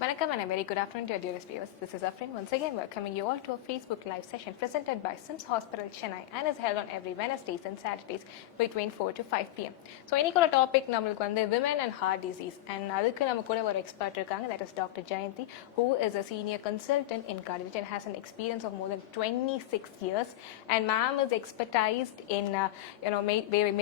Vanakkam and a very good afternoon to your dearest viewers. This is Afrin once again welcoming you all to a Facebook live session presented by Sims Hospital Chennai and is held on every Wednesdays and Saturdays between 4 to 5 p.m. So இன்னைக்கு ஒரு topic நம்மளுக்கு வந்து women and heart disease and அதுக்கு நம்ம கூட ஒரு expert இருக்காங்க, that is Dr. Jayanti, who is a senior consultant in cardiology and has an experience of more than 26 years, and ma'am is expertised in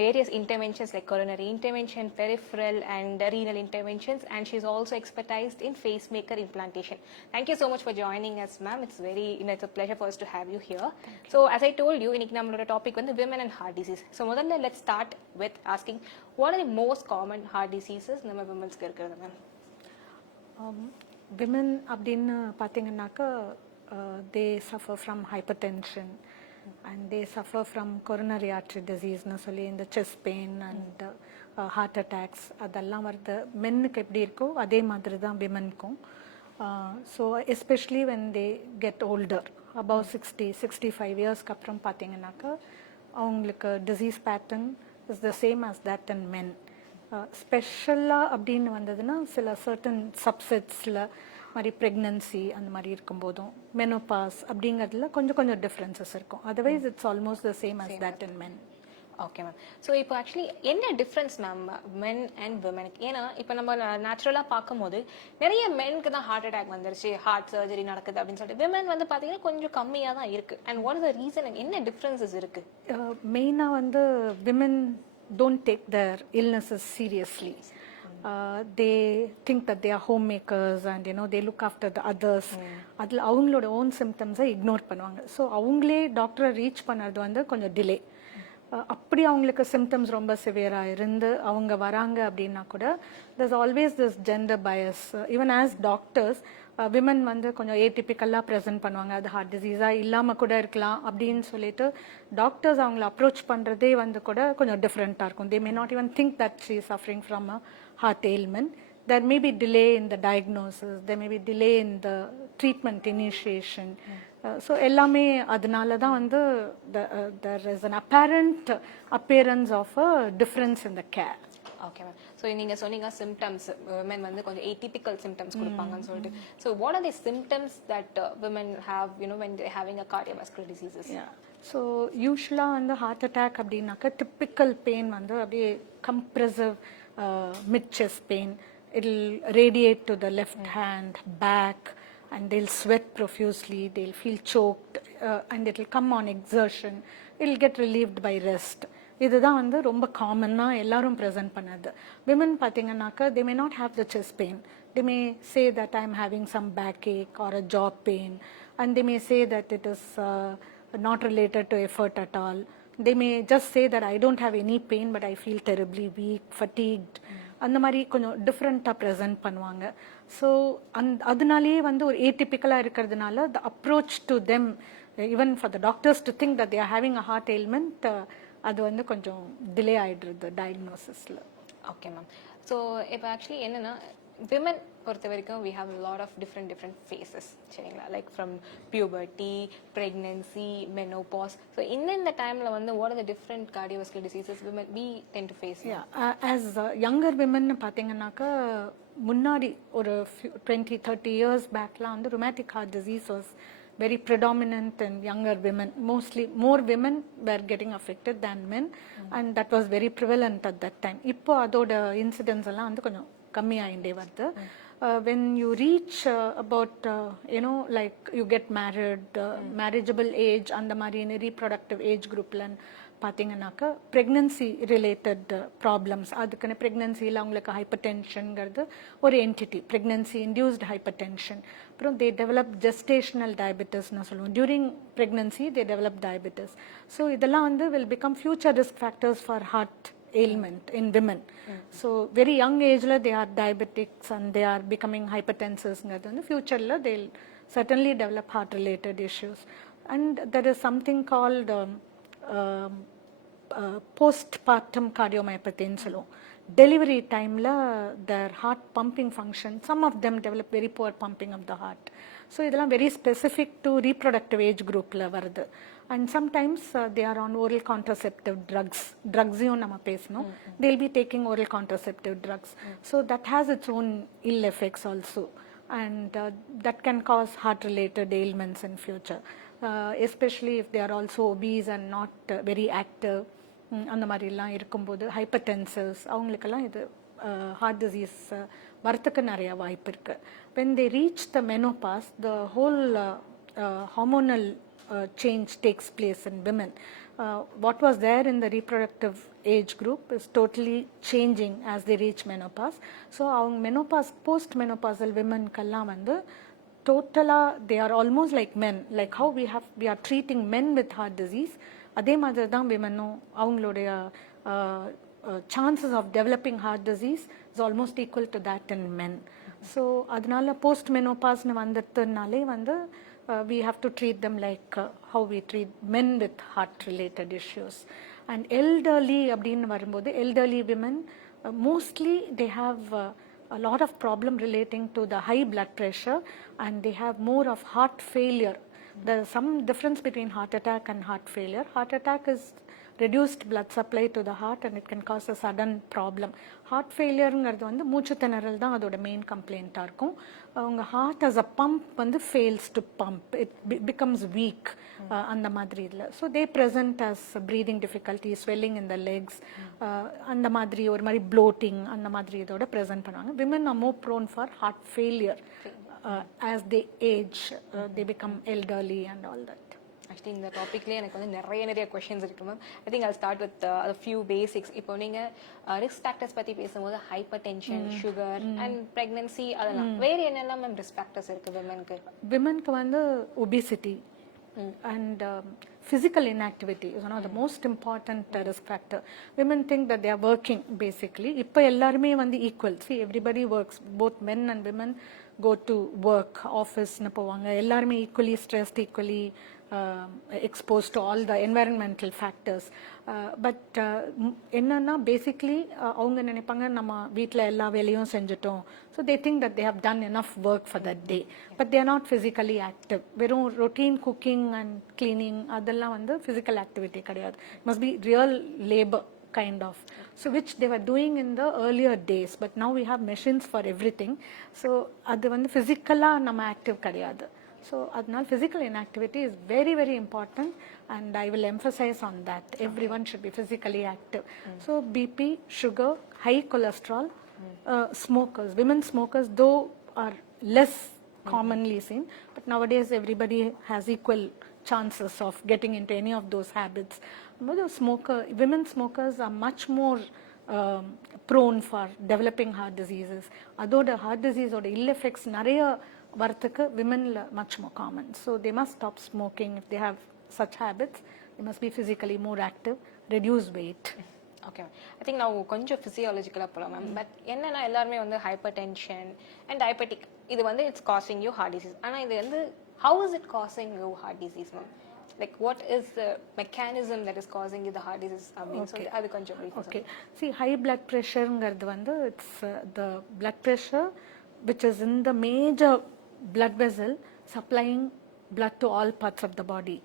various interventions like coronary intervention, peripheral and renal interventions, and she's also expertised in Pacemaker implantation. Thank you so much for joining us, ma'am. It's a pleasure for us to have you here. So as I told you, இன்னைக்கு நம்மளோட topic வந்து women and heart disease. So முதல்ல let's start with asking what are the most common heart diseases நம்ம women's இருக்கிறது ma'am? Women அப்படின்னு பார்த்தீங்கன்னாக்கா they suffer from hypertension and they suffer from coronary artery disease னு சொல்லி இந்த chest pain and heart attacks அதெல்லாம் வருது. மென்னுக்கு எப்படி இருக்கோ அதே மாதிரி தான் விமென்க்கும். So especially when they get older above 65 இயர்ஸ்க்கு அப்புறம் பார்த்தீங்கன்னாக்கா அவங்களுக்கு disease pattern is the same as that in men. ஸ்பெஷலாக அப்படின்னு வந்ததுன்னா சில சர்டன் சப்செட்ஸில் மாதிரி ப்ரெக்னன்சி அந்த மாதிரி இருக்கும்போதும் மெனோபாஸ் அப்படிங்கிறதுல கொஞ்சம் டிஃப்ரென்சஸ் இருக்கும். Otherwise it's almost the same as that in men. Okay ma'am. So இப்போ ஆக்சுவலி என்ன டிஃப்ரென்ஸ் மேம் மென் அண்ட் விமெனுக்கு? ஏன்னா இப்போ நம்ம நேச்சுரலாக பார்க்கும்போது நிறைய மென்க்கு தான் ஹார்ட் அட்டாக் வந்துருச்சு, ஹார்ட் சர்ஜரி நடக்குது அப்படின்னு சொல்லிட்டு, விமென் வந்து பார்த்தீங்கன்னா கொஞ்சம் கம்மியாக தான் இருக்குது. And what is the reason, என்ன டிஃப்ரென்சஸ் இருக்குது? மெயினாக வந்து women don't take their illnesses seriously. They think that they are homemakers and they look after the others. அதில் அவங்களோட ஓன் சிம்டம்ஸை இக்னோர் பண்ணுவாங்க. ஸோ அவங்களே டாக்டரை ரீச் பண்ணுறது வந்து கொஞ்சம் டிலே. அப்படி அவங்களுக்கு சிம்டம்ஸ் ரொம்ப சிவியராக இருந்து அவங்க வராங்க அப்படின்னா கூட there's always this gender bias. Even as doctors, women வந்து கொஞ்சம் ஏடிபிக்கலாக ப்ரெசென்ட் பண்ணுவாங்க, அது ஹார்ட் டிசீஸாக இல்லாமல் கூட இருக்கலாம் அப்படின்னு சொல்லிட்டு டாக்டர்ஸ் அவங்கள அப்ரோச் பண்ணுறதே வந்து கூட கொஞ்சம் டிஃப்ரெண்ட்டாக இருக்கும். They may not even think that she is suffering from a heart ailment. There may be delay in the diagnosis, there may be delay in the treatment initiation. So எல்லாமே அதனால தான் வந்து there is an apparent appearance of a difference in the care. Okay ma'am. So நீங்கள் சொன்னீங்க symptoms women வந்து கொஞ்சம் atypical symptoms கொடுப்பாங்கன்னு சொல்லிட்டு. So what are the symptoms that women have when they having a cardiovascular diseases? So யூஸ்வலாக வந்து heart attack அப்படின்னாக்கா typical pain வந்து அப்படியே compressive mid chest pain. It'll radiate to the left hand, back, and they'll sweat profusely, they'll feel choked, and it'll come on exertion. It'll get relieved by rest. இதுதான் வந்து ரொம்ப காமனாக எல்லாரும் present பண்ணது. Women பார்த்தீங்கன்னாக்கா they may not have the chest pain. They may say that I'm having some backache or a jaw pain, and they may say that it is not related to effort at all. They may just say that I don't have any pain but I feel terribly weak, fatigued. அந்த மாதிரி கொஞ்சம் டிஃப்ரெண்ட்டாக present பண்ணுவாங்க. So அதனாலேயே வந்து ஒரு ஏடிபிக்கலாக இருக்கிறதுனால the approach to them, even for the doctors to think that they are having a heart ailment, அது வந்து கொஞ்சம் டிலே ஆகிடுறது டயக்னோசிஸில். Okay ma'am. ஸோ இப்போ ஆக்சுவலி என்னென்னா விமன் பொறுத்த வரைக்கும் we have a lot of different phases, சரிங்களா? Like from puberty, pregnancy, menopause. So இந்த டைமில் வந்து what are the different cardiovascular diseases women we tend to face? as younger women பார்த்தீங்கன்னாக்கா முன்னாடி ஒரு 20-30 years பேக்லாம் வந்து rheumatic heart disease was very predominant in younger women. Mostly more women were getting affected than men, and that was very prevalent at that time. இப்போ அதோட incidents எல்லாம் வந்து கொஞ்சம் கம்மியாகிட்டே வருது. When you reach about like you get married, marriageable age, அந்த மாதிரி reproductive age groupல பார்த்தீங்கன்னாக்கா pregnancy related problems, அதுக்குன்னு ப்ரெக்னன்சியில் அவங்களுக்கு ஹைப்பர்டென்ஷனுங்கிறது ஒரு என்டிட்டி, ப்ரெக்னன்சி இன்டியூஸ்ட் ஹைப்பர்டென்ஷன். அப்புறம் தே டெவலப் ஜெஸ்டேஷனல் டயபெட்டிஸ்னு சொல்லுவோம். During pregnancy they develop diabetes. So இதெல்லாம் வந்து will become future risk factors for heart ailment in women. So very young age la they are diabetics and they are becoming hypertensives. In the future la they'll certainly develop heart related issues. And there is something called postpartum cardiomyopathy nu solluvom. Delivery time la their heart pumping function, some of them develop very poor pumping of the heart. So idella very specific to reproductive age group la varudhu. And sometimes they are on oral contraceptive drugs. Drugs nama pesnom. They'll be taking oral contraceptive drugs. So that has its own ill effects also. and that can cause heart related ailments in future, especially if they are also obese and not very active. அந்த மாதிரிலாம் இருக்கும்போது ஹைப்பர்டென்சிவ்ஸ் அவங்களுக்கெல்லாம் இது heart disease வரத்துக்கு நிறைய வாய்ப்பு இருக்கு. when they reach the menopause, the whole hormonal change takes place in women. What was there in the reproductive age group is totally changing as they reach menopause. So அவங்க menopause, post menopausal women கெல்லாம் வந்து totally they are almost like men, like how we are treating men with heart disease, அதே மாதிரி தான் womenம் அவங்களுடைய chances of developing heart disease is almost equal to that in men. So அதனால post menopause வந்ததுனாலே வந்து we have to treat them like how we treat men with heart related issues. And elderly அப்படின்னு வரும்போது elderly women mostly they have a lot of problem relating to the high blood pressure, and they have more of heart failure. There's some difference between heart attack and heart failure. Heart attack is reduced blood supply to the heart and it can cause a sudden problem. Heart failureங்கிறது வந்து மூச்சு திணறல் தான் அதோட main கம்ப்ளைண்ட்டாக இருக்கும். அவங்க heart as a pump வந்து fails to pump, it becomes weak அந்த மாதிரி இல்லை. So they present as breathing difficulty, swelling in the legs, அந்த மாதிரி ஒரு மாதிரி bloating அந்த மாதிரி இதோட present பண்ணுவாங்க. Women are more prone for heart failure as they age, they become elderly and all that. Actually இந்த டாப்பிக்லேயே எனக்கு வந்து நிறைய கொஷின்ஸ் இருக்கு ma'am. I think I start with few basics. இப்போ நீங்கள் ரிஸ்க் ஃபேக்டர்ஸ் பற்றி பேசும்போது hyper tension, sugar and pregnancy, அதெல்லாம் வேறு என்னெல்லாம் மேம் ரிஸ்க் ஃபேக்டர்ஸ் இருக்குது விமனுக்கு? விமனுக்கு வந்து obesity and physical inactivity is one of the most important risk factor. Women think that they are working basically. இப்போ எல்லாருமே வந்து equal. See, everybody works, both men and women go to work, office னு போவாங்க. எல்லாருமே equally stressed, equally exposed to all the environmental factors. But என்னன்னா basically அவங்க நினைப்பாங்க நம்ம வீட்டில் எல்லா வேலையும் செஞ்சுட்டோம். So they think that they have done enough work for that day. But they are not physically active. வெறும் routine cooking and cleaning அதெல்லாம் வந்து physical activity கிடையாது. It must be real labor kind of. So which they were doing in the earlier days. But now we have machines for everything. So அது வந்து physically நம்ம active கிடையாது. So adnal physical inactivity is very very important, and I will emphasize on that. Everyone should be physically active. So BP, sugar, high cholesterol, smokers, women smokers though are less commonly seen, but nowadays everybody has equal chances of getting into any of those habits. But women smokers are much more prone for developing heart diseases. Adoda heart disease or ill effects nariya வரத்துக்கு விமன்ல much more common. So they must stop smoking. If they have such habits, they must be physically more active, reduce weight. Okay ma'am. I think நான் கொஞ்சம் ஃபிசியாலஜிக்கலாக போகலாம் ma'am. But என்னன்னா எல்லாருமே வந்து hyper tension and diabetic இது வந்து it's causing you heart disease. ஆனால் இது வந்து how is it causing you heart disease ma'am? Like what is the mechanism that is causing you the heart disease? So அது கொஞ்சம் brief. Okay. See, high blood pressureங்கிறது வந்து it's the blood pressure which is in the major blood vessel supplying blood to all parts of the body.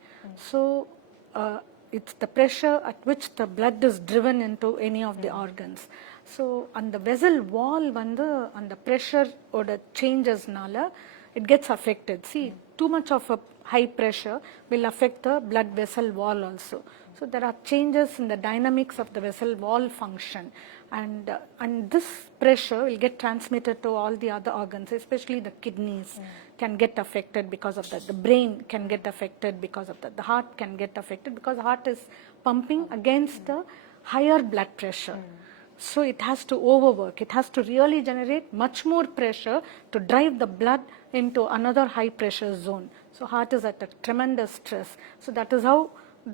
So it's the pressure at which the blood is driven into any of the organs. So on the vessel wall வந்து அந்த pressure oda changes nala it gets affected. See, too much of a high pressure will affect the blood vessel wall also. So there are changes in the dynamics of the vessel wall function, and this pressure will get transmitted to all the other organs, especially the kidneys can get affected because of that. The brain can get affected because of that. The heart can get affected because the heart is pumping against the higher blood pressure. So it has to overwork. It has to really generate much more pressure to drive the blood into another high pressure zone. So heart is at a tremendous stress. So that is how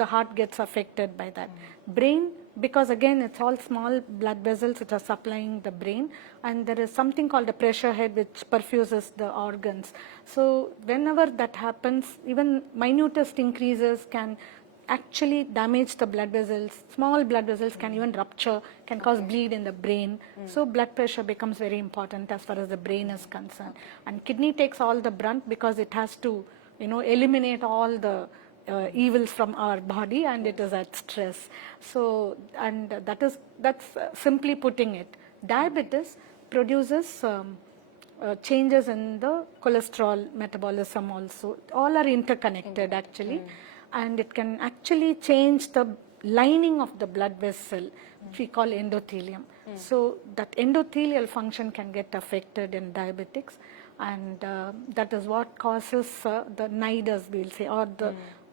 the heart gets affected by that. Brain, because again it's all small blood vessels which are supplying the brain, and there is something called a pressure head which perfuses the organs. So whenever that happens, even minutest increases can actually damage the blood vessels. Small blood vessels can even rupture, can cause bleed in the brain. So blood pressure becomes very important as far as the brain is concerned. And kidney takes all the brunt because it has to, eliminate all the evils from our body, and it is at stress. So, and that's simply putting it. Diabetes produces changes in the cholesterol metabolism also. All are interconnected actually, and it can actually change the lining of the blood vessel, which we call endothelium. So that endothelial function can get affected in diabetics, and that is what causes the nidus, we'll say, or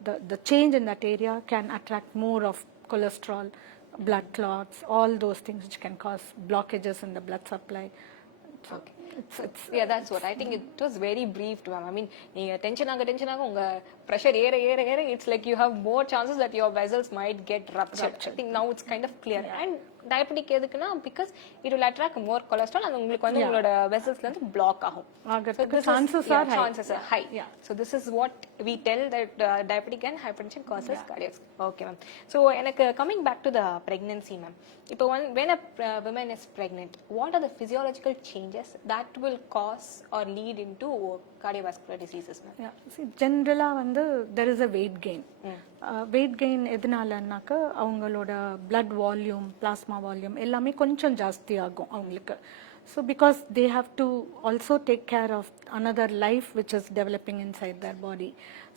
the change in that area can attract more of cholesterol, blood clots, all those things which can cause blockages in the blood supply. So Okay. it's Yeah, that's what I think. It was very brief, ma'am. I mean, நீங்க tension ஆக உங்க pressure ஏற it's like you have more chances that your vessels might get ruptured. I think now it's kind of clear. And diabetic எதுக்குன்னா because it will attract more cholesterol and உங்களுக்கு வந்து உங்களோட vesselsல இருந்து block ஆகும். ஆகிறதுக்கு chances are high. Chances are high. So this is what we tell that diabetic and hypertension causes cardiovascular. Okay, ma'am. So எனக்கு coming back to the pregnancy, ma'am. இப்போ when a woman is pregnant, what are the physiological changes that will cause or lead into cardiovascular diseases, ma'am? Yeah, see, generally வந்து there is a weight gain. Weight gain எதனாலனாக்க அவங்களோட blood volume, plasma volume எல்லாமே கொஞ்சம் ஜாஸ்தி ஆகும் அவங்களுக்கு. So because they have to also take care of another life which is developing inside their body.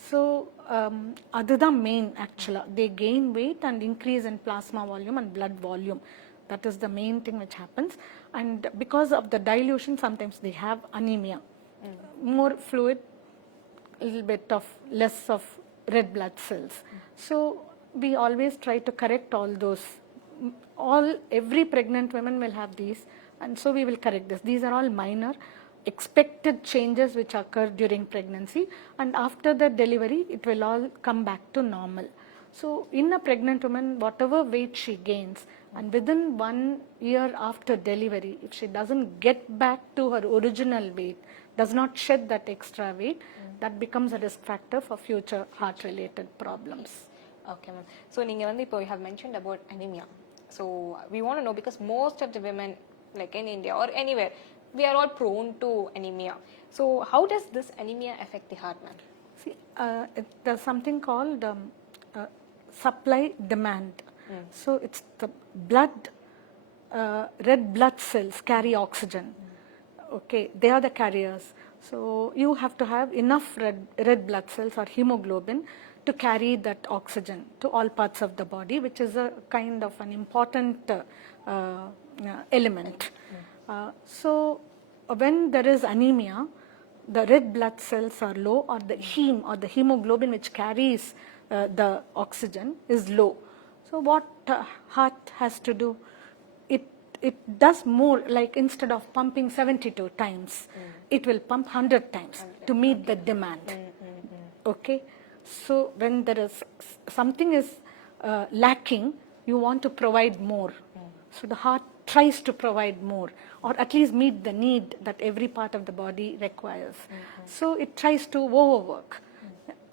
So அதுதான் main actually. They gain weight and increase in plasma volume and blood volume. That is the main thing which happens. And because of the dilution, sometimes they have anemia. More fluid, a little bit of less of red blood cells. So we always try to correct all those. Every pregnant woman will have these, and so we will correct this. These are all minor expected changes which occur during pregnancy, and after the delivery it will all come back to normal. So in a pregnant woman, whatever weight she gains, and within 1 year after delivery, if she doesn't get back to her original weight, does not shed that extra weight, that becomes a risk factor for future heart related problems. Okay, ma'am. So நீங்க வந்து இப்போ you have mentioned about anemia. So we want to know because most of the women like in India or anywhere, we are all prone to anemia. So how does this anemia affect the heart, ma'am? See, there's something called supply demand. So it's the blood, red blood cells carry oxygen. Okay, they are the carriers. So you have to have enough red blood cells or hemoglobin to carry that oxygen to all parts of the body, which is a kind of an important element. So when there is anemia, the red blood cells are low, or the heme or the hemoglobin which carries the oxygen is low. So what heart has to do? It does more, like instead of pumping 72 times, it will pump 100 times to meet the demand. Okay, so when there is something is lacking, you want to provide more. So the heart tries to provide more, or at least meet the need that every part of the body requires. So it tries to overwork.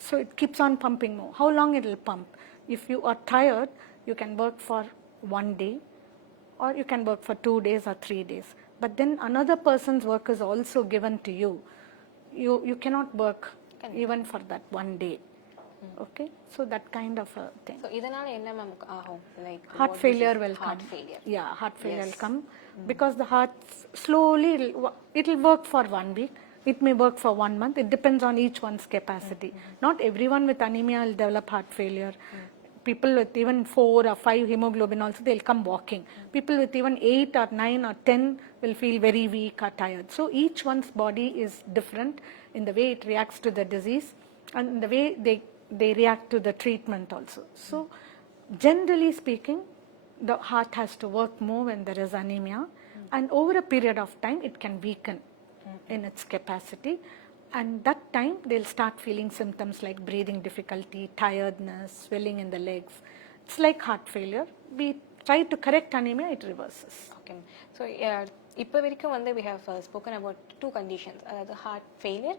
So it keeps on pumping more. How long it will pump? If you are tired, you can work for 1 day, or you can work for 2 days or 3 days. But then another person's work is also given to you. You cannot work even for that 1 day. Okay, so that kind of a thing. So இதனால என்ன ma'am ஆகும்? Like Heart failure will come. Heart failure. Yeah, heart failure will come because the heart slowly it will work for 1 week. It may work for 1 month. It depends on each one's capacity. Not everyone with anemia will develop heart failure. People with even 4 or 5 hemoglobin also, they'll come walking. People with even 8 or 9 or 10 will feel very weak or tired. So each one's body is different in the way it reacts to the disease and in the way they react to the treatment also. So generally speaking, the heart has to work more when there is anemia, and over a period of time it can weaken in its capacity, and that time they'll start feeling symptoms like breathing difficulty, tiredness, swelling in the legs. It's like heart failure. We try to correct anemia, it reverses. Okay. So இப்போ வரைக்கும் வந்து we have spoken about 2 conditions, அதாவது heart failure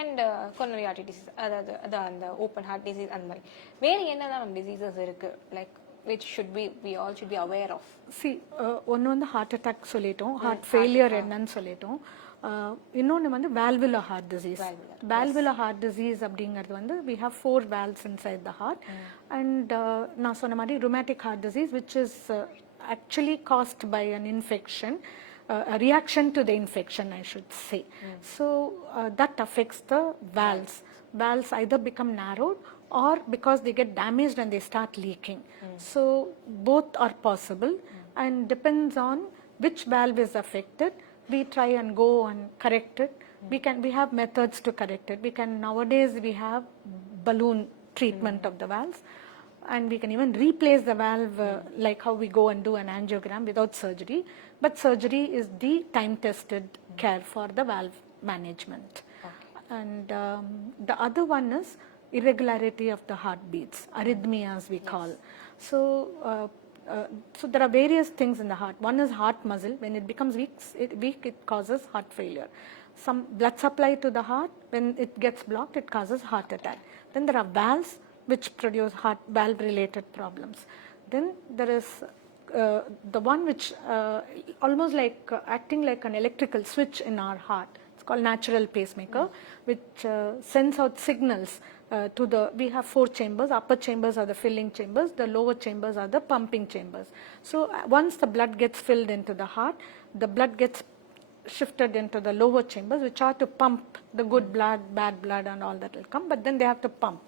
and coronary artery disease, அதாவது அந்த open heart disease அந்த மாதிரி. வேற என்னென்ன diseases இருக்கு like which we all should be aware of? See, ஒன்னு வந்து heart attack சொல்லிட்டோம், heart failure என்னன்னு சொல்லிட்டோம். இன்னொன்று வந்து valvular heart disease. Valvular heart disease அப்படிங்கிறது வந்து we have 4 valves inside the heart, and நான் சொன்ன மாதிரி rheumatic heart disease, which is actually caused by an infection, a reaction to the infection, I should say. So that affects the valves. Valves either become narrowed or because they get damaged and they start leaking. So both are possible, and depends on which valve is affected. We try and go and correct it. We have methods to correct it. Nowadays we have balloon treatment of the valves, and we can even replace the valve like how we go and do an angiogram without surgery. But surgery is the time-tested care for the valve management. And the other one is irregularity of the heartbeats, arrhythmias we call. So so there are various things in the heart. One is heart muscle. When it becomes weak, it causes heart failure. Some blood supply to the heart, when it gets blocked, it causes heart attack. Then there are valves which produce heart valve related problems. Then there is the one which almost like acting like an electrical switch in our heart. It's called natural pacemaker, which sends out signals to the, we have 4 chambers. Upper chambers are the filling chambers, the lower chambers are the pumping chambers. So once the blood gets filled into the heart, the blood gets shifted into the lower chambers, which are to pump the good blood, bad blood and all that will come, but then they have to pump.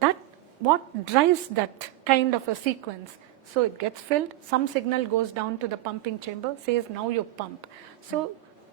That what drives that kind of a sequence. So it gets filled, some signal goes down to the pumping chamber, says now you pump. So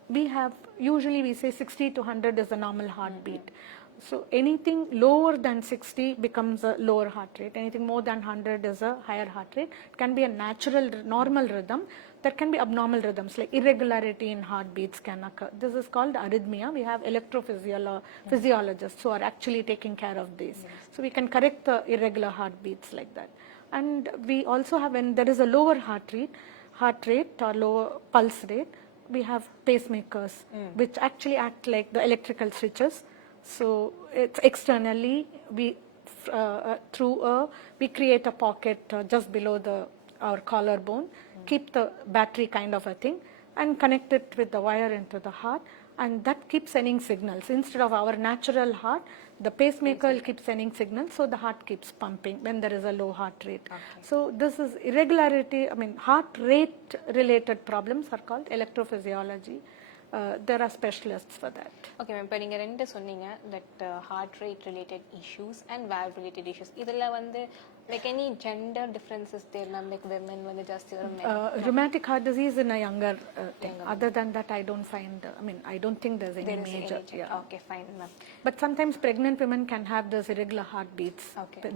we have, usually we say 60 to 100 is a normal heartbeat. So anything lower than 60 becomes a lower heart rate. Anything more than 100 is a higher heart rate. It can be a natural, normal rhythm. There can be abnormal rhythms, like irregularity in heartbeats can occur. This is called arrhythmia. We have electrophysiologists who are actually taking care of these. So we can correct the irregular heartbeats like that. And we also have, when there is a lower heart rate or lower pulse rate, we have pacemakers, which actually act like the electrical switches. So it's externally, we we create a pocket just below our collarbone, keep the battery kind of a thing, and connect it with the wire into the heart, and that keeps sending signals. Instead of our natural heart, the pacemaker will keep sending signals, so the heart keeps pumping when there is a low heart rate. So this is irregularity, heart rate related problems are called electrophysiology. There are specialists for that. Okay, ma'am. இப்போ நீங்க ரெண்டு சொன்னீங்க that heart rate related issues and valve related issues. இதெல்லாம் வந்து like any gender differences there, ma'am, like women வந்து ஜாஸ்தி or men? Rheumatic heart disease in a younger thing. Other than that, I don't find, I don't think there's any major. Okay, fine, ma'am. But sometimes pregnant women can have those irregular heartbeats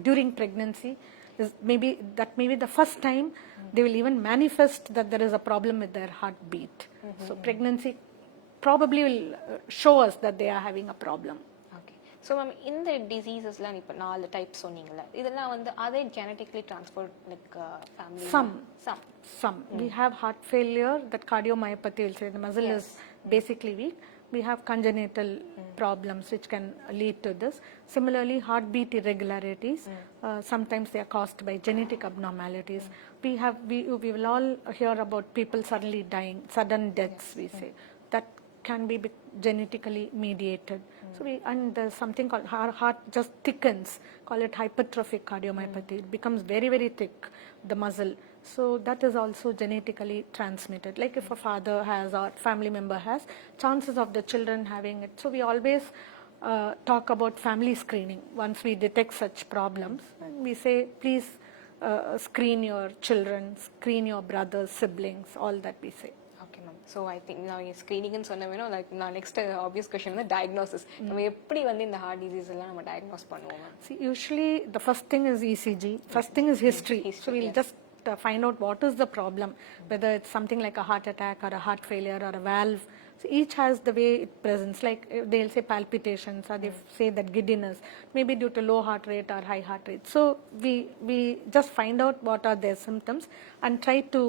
during pregnancy. That may be the first time they will even manifest that there is a problem with their heartbeat. So pregnancy probably will show us that they are having a problem. Okay. So ma'am, in the diseases la ipo 4 types சொன்னீங்கல, இதெல்லாம் வந்து are they genetically transferred, like family? Some. We have heart failure, that cardiomyopathy will say the muscle is basically weak. We have congenital problems which can lead to this. Similarly, heartbeat irregularities, sometimes they are caused by genetic abnormalities. We will all hear about people suddenly dying, sudden deaths, we say. That can be genetically mediated. So there's something called heart just thickens, call it hypertrophic cardiomyopathy. It becomes very, very thick, the muscle. So that is also genetically transmitted. Like if a father has or family member has, chances of the children having it. So we always talk about family screening. Once we detect such problems, we say, please screen your children, screen your brothers, siblings, all that we say. Okay, ma'am. So I think now screening and சொன்னவே like next obvious question is diagnosis. நம்ம எப்படி வந்து இந்த heart disease எல்லாம் நம்ம diagnose பண்ணுவோம்? See, usually the first thing is ECG. First thing is history. So we'll just find out what is the problem, whether it's something like a heart attack or a heart failure or a valve. So each has the way it presents, like they'll say palpitations or they say that giddiness, maybe due to low heart rate or high heart rate. So we just find out what are their symptoms and try to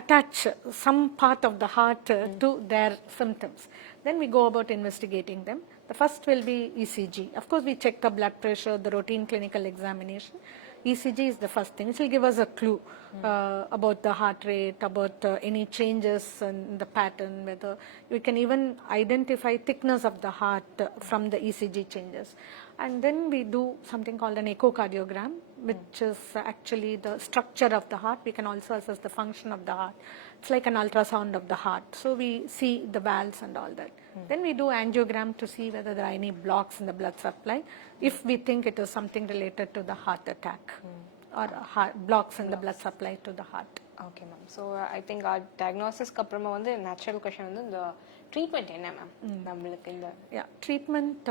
attach some part of the heart to their symptoms. Then we go about investigating them. The first will be ECG. Of course, we check the blood pressure, the routine clinical examination. ECG is the first thing. It will give us a clue about the heart rate, about any changes in the pattern, whether we can even identify thickness of the heart from the ECG changes. And then we do something called an echocardiogram. which is actually the structure of the heart. We can also assess the function of the heart. It's like an ultrasound of the heart. So we see the valves and all that. Then we do angiogram to see whether there are any blocks in the blood supply, if we think it is something related to the heart attack or blocks in the blood supply to the heart. Okay, ma'am. So I think our diagnosis அப்புறமா வந்து natural question வந்து இந்த treatment என்ன ma'am நம்மளுக்கு இந்த Yeah, treatment,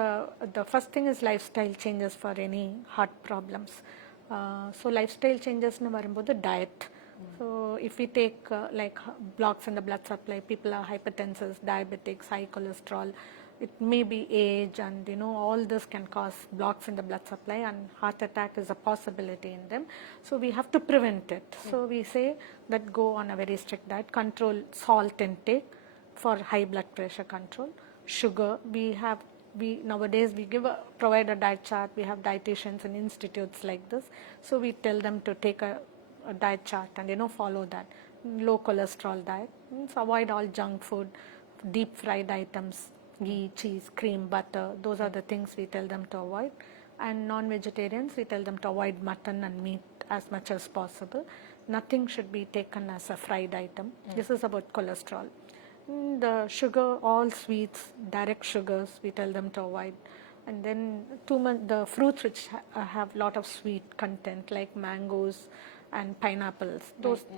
the first thing is lifestyle changes for any heart problems. So lifestyle changes nu varumbodhu diet. So if we take like blocks in the blood supply, people are hypertensive, diabetics, high cholesterol, it may be age, and all this can cause blocks in the blood supply, and heart attack is a possibility in them. So we have to prevent it. So we say that go on a very strict diet, control salt intake for high blood pressure control, sugar. We nowadays we provide a diet chart. We have dietitians and institutes like this. So we tell them to take a diet chart and follow that. Low cholesterol diet. So avoid all junk food, deep fried items, ghee, cheese, cream, butter. Those are the things we tell them to avoid. And non-vegetarians, we tell them to avoid mutton and meat as much as possible. Nothing should be taken as a fried item. This is about cholesterol. The sugar, all sweets, direct sugars, we tell them to avoid. And then the fruits which have lot of sweet content, like mangoes and pineapples,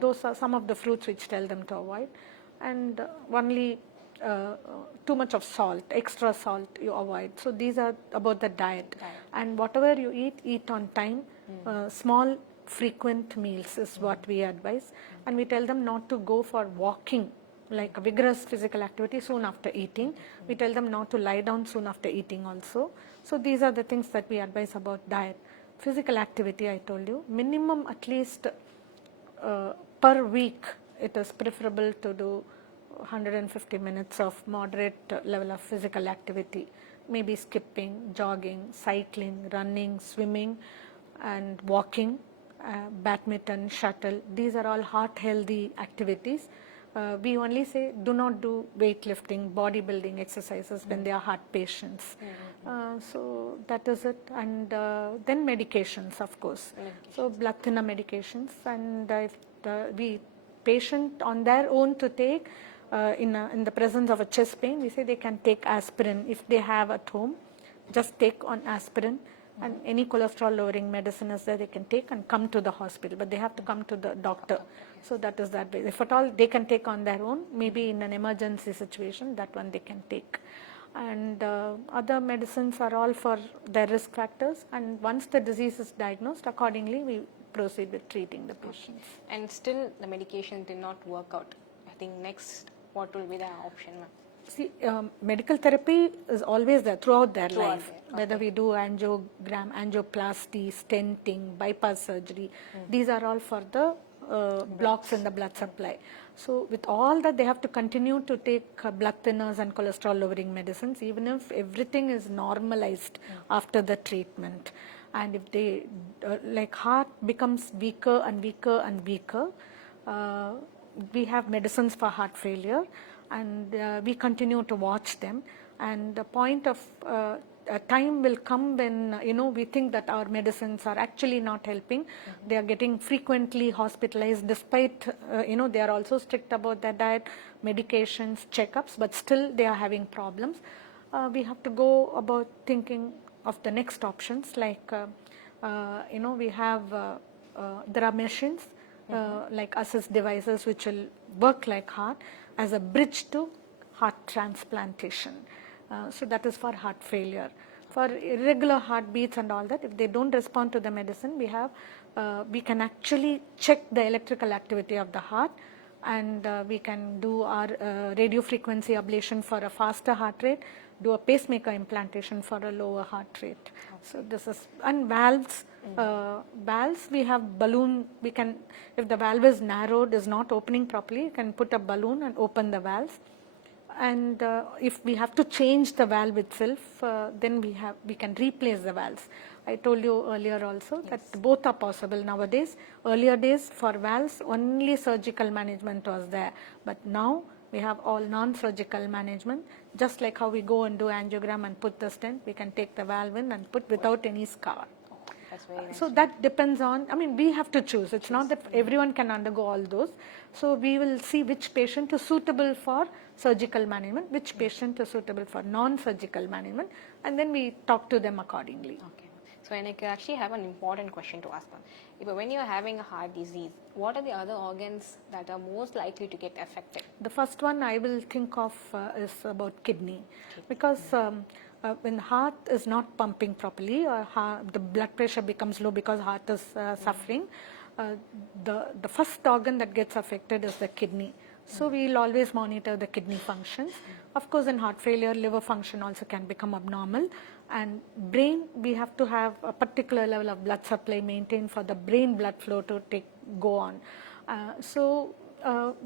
those are some of the fruits which tell them to avoid. And only too much of salt, extra salt you avoid. So these are about the diet. And whatever you eat on time. Small frequent meals is what we advise, and we tell them not to go for walking, like vigorous physical activity soon after eating. We tell them not to lie down soon after eating also. So these are the things that we advise about diet. Physical activity, I told you, minimum at least per week it is preferable to do 150 minutes of moderate level of physical activity, maybe skipping, jogging, cycling, running, swimming, and walking, badminton, shuttle. These are all heart healthy activities. We only say do not do weightlifting, bodybuilding exercises when they are heart patients. So that is it. And then medications, of course. So blood thinner medications, and if the patient on their own to take in the presence of a chest pain, we say they can take aspirin if they have at home. Just take on aspirin. And any cholesterol lowering medicine is there, they can take and come to the hospital, but they have to come to the doctor. So that is that way. If at all they can take on their own, maybe in an emergency situation, that one they can take. And other medicines are all for their risk factors, and once the disease is diagnosed, accordingly we proceed with treating the patients. And still the medication did not work out. I think next, what will be the option, ma'am? See, medical therapy is always there throughout their life. Whether we do angiogram, angioplasty, stenting, bypass surgery, these are all for the blocks in the blood supply. So with all that, they have to continue to take blood thinners and cholesterol lowering medicines, even if everything is normalized after the treatment. And if they like heart becomes weaker and weaker and weaker, we have medicines for heart failure, and we continue to watch them. And the point of a time will come when we think that our medicines are actually not helping. They are getting frequently hospitalized, despite they are also strict about their diet, medications, checkups, but still they are having problems. We have to go about thinking of the next options, like we have there are machines like assist devices which will work like heart as a bridge to heart transplantation. So that is for heart failure. For irregular heartbeats and all that, if they don't respond to the medicine, we can actually check the electrical activity of the heart, and we can do our radio frequency ablation for a faster heart rate, do a pacemaker implantation for a lower heart rate. So this is, and valves. Valves, we have balloon. We can, if the valve is narrowed, is not opening properly, you can put a balloon and open the valves. And if we have to change the valve itself, then we can replace the valves. I told you earlier also that both are possible nowadays. Earlier days, for valves, only surgical management was there, but now we have all non-surgical management. Just like how we go and do angiogram and put the stent, we can take the valve in and put without any scar. That's very nice. So that depends on, I mean, we have to choose. It's not that everyone can undergo all those. So we will see which patient is suitable for surgical management, which patient is suitable for non-surgical management, and then we talk to them accordingly. Okay. So I actually have an important question to ask them. When you're having a heart disease, what are the other organs that are most likely to get affected? The first one I will think of is about kidney, because when the heart is not pumping properly, or the blood pressure becomes low because heart is suffering, the first organ that gets affected is the kidney. So we will always monitor the kidney functions. Of course, in heart failure, liver function also can become abnormal. And brain, we have to have a particular level of blood supply maintained for the brain blood flow to go on.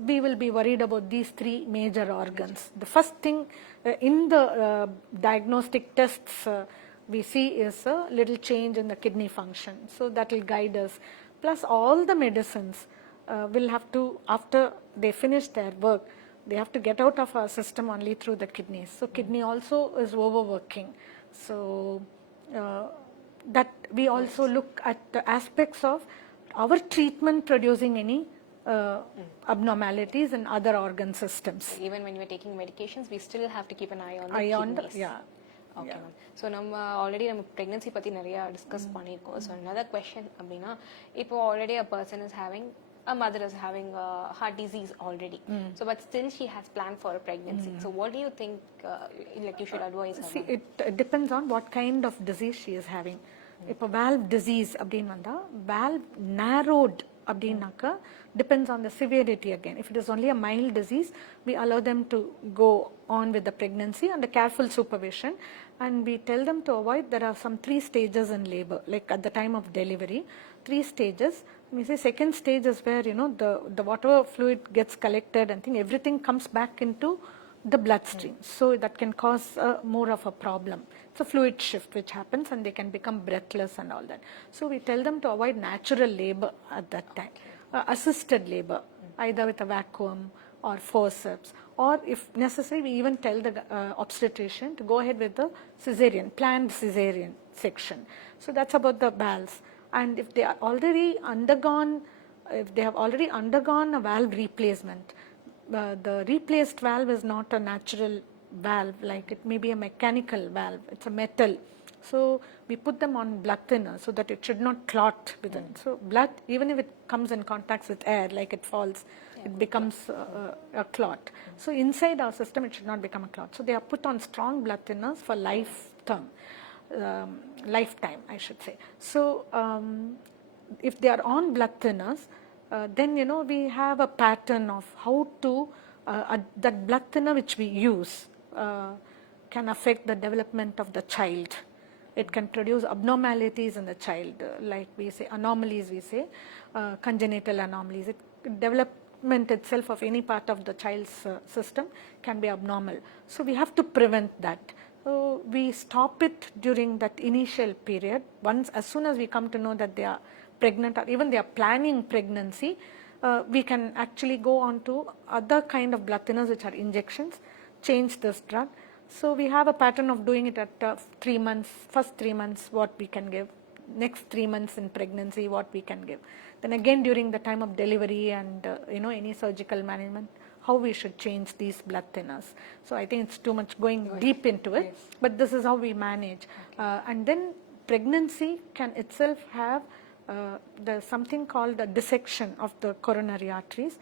We will be worried about these three major organs. The first thing in the diagnostic tests we see is a little change in the kidney function. So that will guide us. Plus all the medicines will have to, after they finish their work, they have to get out of our system only through the kidneys. So kidney also is overworking. So that we also look at the aspects of our treatment producing any abnormalities in other organ systems. Even when we're taking medications, we still have to keep an eye on the kidneys. Yeah. Okay, ma'am. So already pregnancy pati nariya discuss pannirkom. So another question abina, if already a person is having, a mother is having a heart disease already, so but still she has planned for a pregnancy. So what do you think like you should advise her? See, it depends on what kind of disease she is having. If a valve disease abdin vanda, valve narrowed abdinaka, depends on the severity again. If it is only a mild disease, we allow them to go on with the pregnancy under careful supervision, and we tell them to avoid, there are some 3 stages in labor, like at the time of delivery, 3 stages. We say second stage is where, the whatever fluid gets collected and everything comes back into the bloodstream. So that can cause more of a problem. It's a fluid shift which happens, and they can become breathless and all that. So we tell them to avoid natural labor at that time. Assisted labor, either with a vacuum or forceps, or if necessary, we even tell the obstetrician to go ahead with the planned cesarean section. So that's about the valves. And if they are already undergone, if they have already undergone a valve replacement, the replaced valve is not a natural valve, like it may be a mechanical valve, it's a metal. So we put them on blood thinner so that it should not clot within. So blood, even if it comes in contact with air, like it falls, it becomes a clot. So inside our system, it should not become a clot. So they are put on strong blood thinners for lifetime, I should say. So if they are on blood thinners, then we have a pattern of how to, that blood thinner which we use can affect the development of the child. It can produce abnormalities in the child, like we say anomalies, congenital anomalies. Development itself of any part of the child's system can be abnormal. So we have to prevent that. So we stop it during that initial period. As soon as we come to know that they are pregnant, or even they are planning pregnancy, we can actually go on to other kind of blood thinners, which are injections, change this drug. So we have a pattern of doing it at 3 months, first 3 months what we can give, next 3 months in pregnancy what we can give. Then again during the time of delivery and any surgical management, how we should change these blood thinners. So I think it's too much going deep into it, but this is how we manage. And then pregnancy can itself have something called the dissection of the coronary arteries.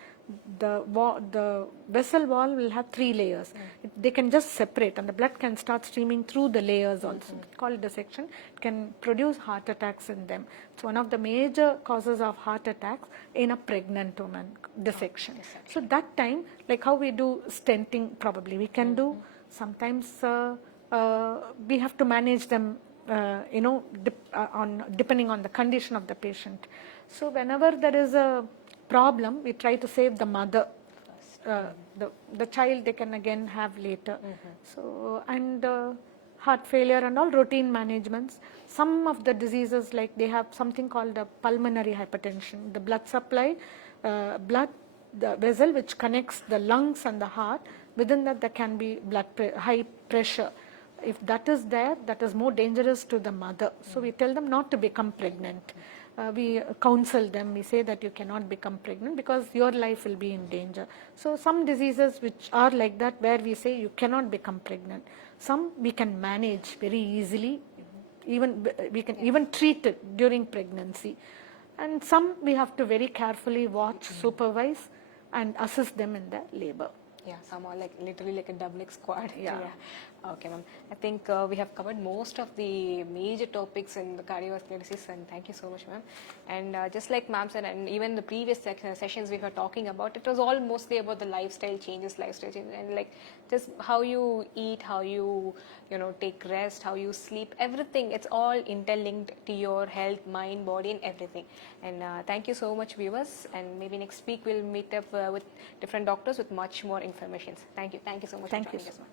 The vessel wall will have 3 layers. They can just separate, and the blood can start streaming through the layers also. Called dissection. It can produce heart attacks in them. It's one of the major causes of heart attacks in a pregnant woman, dissection. So that time, like how we do stenting, probably we can do. Sometimes we have to manage them, depending on the condition of the patient. So whenever there is a problem, we try to save the mother. The child they can again have later. So, and heart failure and all routine managements. Some of the diseases, like they have something called the pulmonary hypertension. The blood supply, the vessel which connects the lungs and the heart, within that there can be high pressure. If that is there, that is more dangerous to the mother. So we tell them not to become pregnant. We counsel them, we say that you cannot become pregnant because your life will be in danger. So some diseases which are like that, where we say you cannot become pregnant. Some we can manage very easily, even we can even treat it during pregnancy. And some we have to very carefully watch, supervise and assist them in their labor. Yeah, some are like literally like a double squad. Yeah. Okay, ma'am. I think we have covered most of the major topics in the cardiovascular disease, and thank you so much, ma'am. And just like ma'am said, and even the previous sessions we were talking about, it was all mostly about the lifestyle changes, and like just how you eat, how you take rest, how you sleep, everything. It's all interlinked to your health, mind, body, and everything. And thank you so much, viewers. And maybe next week we'll meet up with different doctors with much more information. Thank you so much for joining us, ma'am.